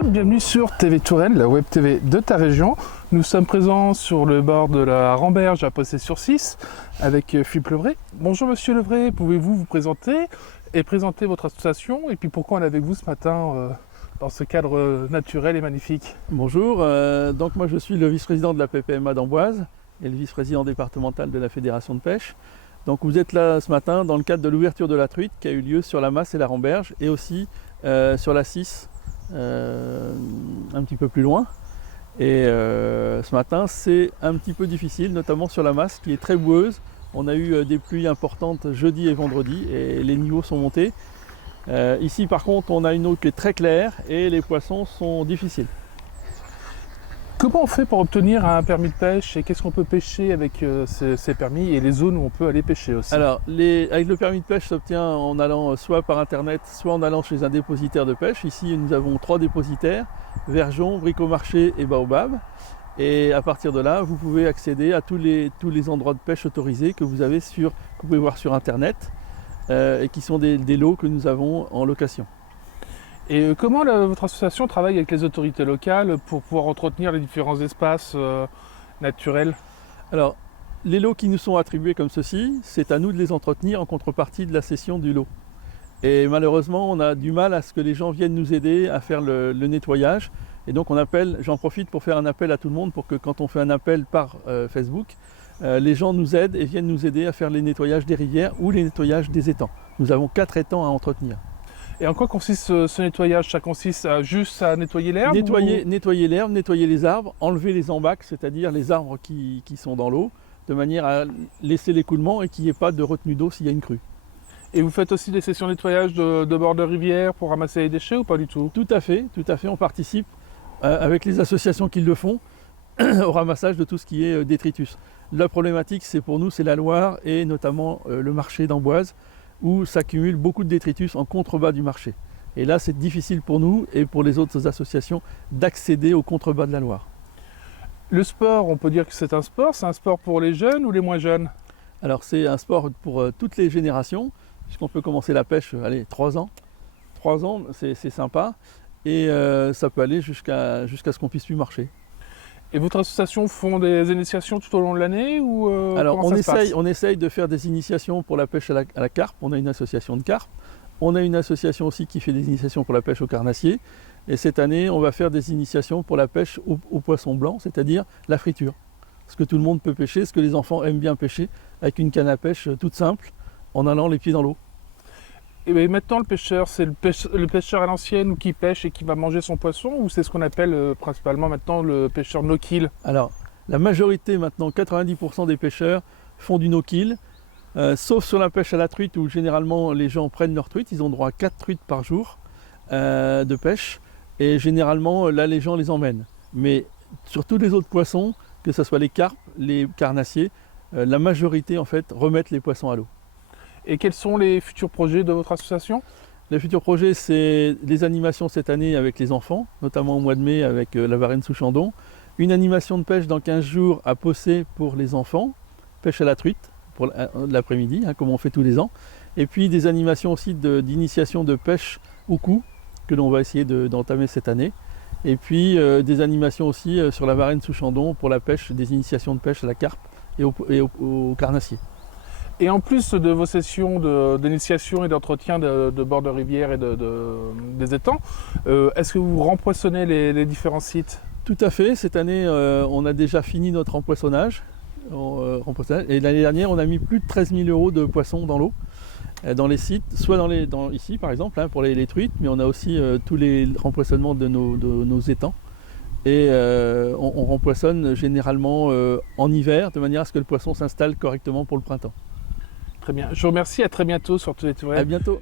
tous, bienvenue sur TV Touraine, la web TV de ta région. Nous sommes présents sur le bord de la Ramberge à Possé-sur-Cisse avec Philippe Levray. Bonjour Monsieur Levray, pouvez-vous vous présenter et présenter votre association et puis pourquoi on est avec vous ce matin dans ce cadre naturel et magnifique? Bonjour, donc moi je suis le vice-président de la PPMA d'Amboise et le vice-président départemental de la Fédération de pêche. Donc vous êtes là ce matin dans le cadre de l'ouverture de la truite qui a eu lieu sur la Masse et la Ramberge et aussi sur la Cisse un petit peu plus loin. Et ce matin c'est un petit peu difficile, notamment sur la Masse qui est très boueuse. On a eu des pluies importantes jeudi et vendredi et les niveaux sont montés. Ici par contre on a une eau qui est très claire et les poissons sont difficiles. Comment on fait pour obtenir un permis de pêche et qu'est-ce qu'on peut pêcher avec ces permis et les zones où on peut aller pêcher aussi? Alors, avec le permis de pêche s'obtient en allant soit par internet, soit en allant chez un dépositaire de pêche. Ici, nous avons 3 dépositaires, Verjon, Bricomarché et Baobab. Et à partir de là, vous pouvez accéder à tous les endroits de pêche autorisés que vous pouvez voir sur internet et qui sont des lots que nous avons en location. Et comment votre association travaille avec les autorités locales pour pouvoir entretenir les différents espaces naturels? Alors, les lots qui nous sont attribués comme ceci, c'est à nous de les entretenir en contrepartie de la cession du lot. Et malheureusement, on a du mal à ce que les gens viennent nous aider à faire le nettoyage. Et donc j'en profite pour faire un appel à tout le monde pour que quand on fait un appel par Facebook, les gens nous aident et viennent nous aider à faire les nettoyages des rivières ou les nettoyages des étangs. Nous avons 4 étangs à entretenir. Et en quoi consiste ce nettoyage? Ça consiste juste à nettoyer l'herbe? Nettoyer l'herbe, nettoyer les arbres, enlever les embâcles, c'est-à-dire les arbres qui sont dans l'eau, de manière à laisser l'écoulement et qu'il n'y ait pas de retenue d'eau s'il y a une crue. Et vous faites aussi des sessions de nettoyage de bord de rivière pour ramasser les déchets ou pas du tout? Tout à fait, on participe avec les associations qui le font au ramassage de tout ce qui est détritus. La problématique pour nous c'est la Loire et notamment le marché d'Amboise, où s'accumule beaucoup de détritus en contrebas du marché. Et là, c'est difficile pour nous et pour les autres associations d'accéder au contrebas de la Loire. Le sport, on peut dire que c'est un sport pour les jeunes ou les moins jeunes? Alors c'est un sport pour toutes les générations, puisqu'on peut commencer la pêche, 3 ans. 3 ans, c'est sympa, et ça peut aller jusqu'à ce qu'on puisse plus marcher. Et votre association font des initiations tout au long de l'année ou Alors on essaye de faire des initiations pour la pêche à la carpe, on a une association de carpe. On a une association aussi qui fait des initiations pour la pêche au carnassier. Et cette année, on va faire des initiations pour la pêche au poisson blanc, c'est-à-dire la friture. Ce que tout le monde peut pêcher, ce que les enfants aiment bien pêcher, avec une canne à pêche toute simple, en allant les pieds dans l'eau. Et maintenant, le pêcheur, c'est le pêcheur à l'ancienne qui pêche et qui va manger son poisson, ou c'est ce qu'on appelle principalement maintenant le pêcheur no-kill? Alors, la majorité maintenant, 90% des pêcheurs font du no-kill, sauf sur la pêche à la truite où généralement les gens prennent leur truite, ils ont droit à 4 truites par jour de pêche, et généralement là les gens les emmènent. Mais sur tous les autres poissons, que ce soit les carpes, les carnassiers, la majorité en fait remettent les poissons à l'eau. Et quels sont les futurs projets de votre association? Les futurs projets, c'est les animations cette année avec les enfants, notamment au mois de mai avec la Varenne sous Chandon. Une animation de pêche dans 15 jours à Possé pour les enfants, pêche à la truite pour l'après-midi, comme on fait tous les ans. Et puis des animations aussi d'initiation de pêche au cou, que l'on va essayer d'entamer cette année. Et puis des animations aussi sur la Varenne sous Chandon pour la pêche, des initiations de pêche à la carpe et au carnassier. Et en plus de vos sessions d'initiation et d'entretien de bord de rivière et des étangs, est-ce que vous rempoissonnez les différents sites? Tout à fait, cette année on a déjà fini notre rempoissonnage. Et l'année dernière on a mis plus de 13 000 € de poissons dans l'eau, dans les sites, soit ici par exemple pour les truites, mais on a aussi tous les rempoissonnements de nos étangs. Et on rempoissonne généralement en hiver, de manière à ce que le poisson s'installe correctement pour le printemps. Très bien. Je vous remercie, à très bientôt sur TV Touraine. À bientôt.